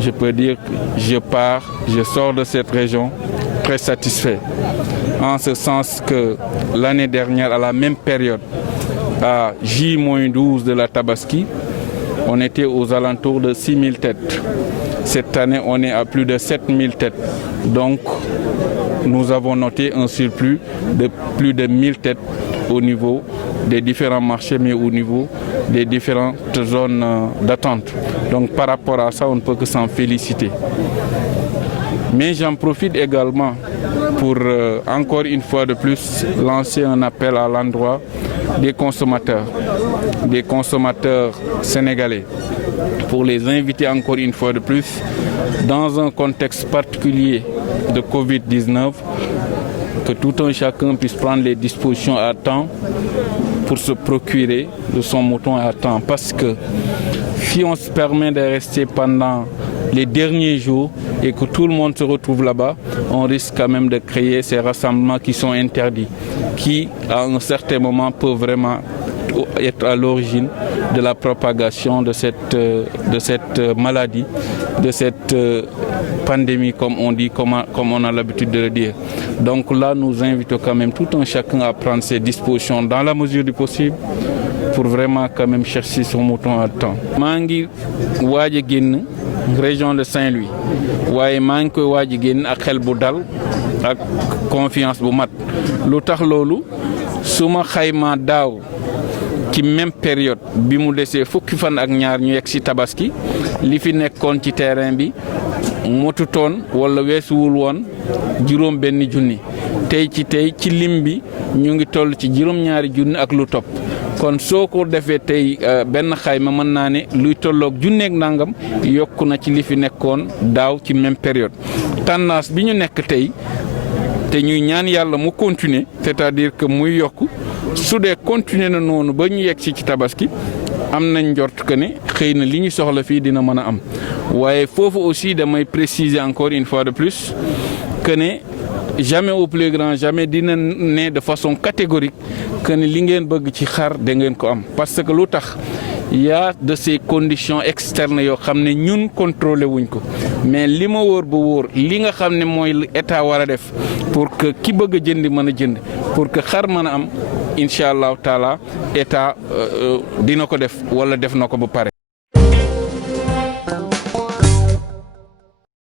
je peux dire que je sors de cette région très satisfait. En ce sens que l'année dernière, à la même période, à J-12 de la Tabaski, on était aux alentours de 6 000 têtes. Cette année, on est à plus de 7 000 têtes. Donc, nous avons noté un surplus de plus de 1 000 têtes au niveau des différents marchés, mais au niveau des différentes zones d'attente. Donc, par rapport à ça, on ne peut que s'en féliciter. Mais j'en profite également pour, encore une fois de plus, lancer un appel à l'endroit des consommateurs sénégalais, pour les inviter encore une fois de plus, dans un contexte particulier de Covid-19, que tout un chacun puisse prendre les dispositions à temps pour se procurer de son mouton à temps. Parce que si on se permet de rester pendant les derniers jours et que tout le monde se retrouve là-bas, on risque quand même de créer ces rassemblements qui sont interdits, qui à un certain moment peuvent vraiment être à l'origine de la propagation de cette maladie, de cette pandémie, comme on dit, comme on a l'habitude de le dire. Donc là, nous invitons quand même tout un chacun à prendre ses dispositions dans la mesure du possible pour vraiment quand même chercher son mouton à temps. Mangi waji génn région de Saint-Louis waaye maa ngi koy waji génn ak xel bu dal ak confiance bu mat lu tax loolu suma xayma daaw ci même période bi mu desee fukki fan ak ñaar ñu yegg ci tabaski li fi nekkoon ci terrain bi motutoon wala weesuwul woon juróom benn junni tey ci lim bi ñu ngi toll ci juróom-ñaari junni ak lu topp kon soo ko defee tey benn xayma mën naa ne luy tolloog junneeg nangam yokku na ci li fi nekkoon daaw ci même période. Tendance bi ñu nekk tey te ñuy ñaan yàlla mu continuer, c'est-à-dire que muy yokku su dee continuer na noonu ba ñu yegg ci tabaski am nañ njort que ne xëy na li ñu soxla fii dina mën a am waaye foofu aussi damay préciser encore une fois de plus que ne jamais au plus grand jamais dina ne de façon catégorique que ne li ngeen bëgg ci xar da ngeen ko am parce que lu tax y a de ces conditions externes yoo xam ne ñun contrôlé wuñ ko mais li ma wóor ba wóor li nga xam ne mooy état war a def pour que ki bëgg a jëndi mën a jënd pour que xar mën a am incha allahu taala état dina ko def wala def na ko ba pare.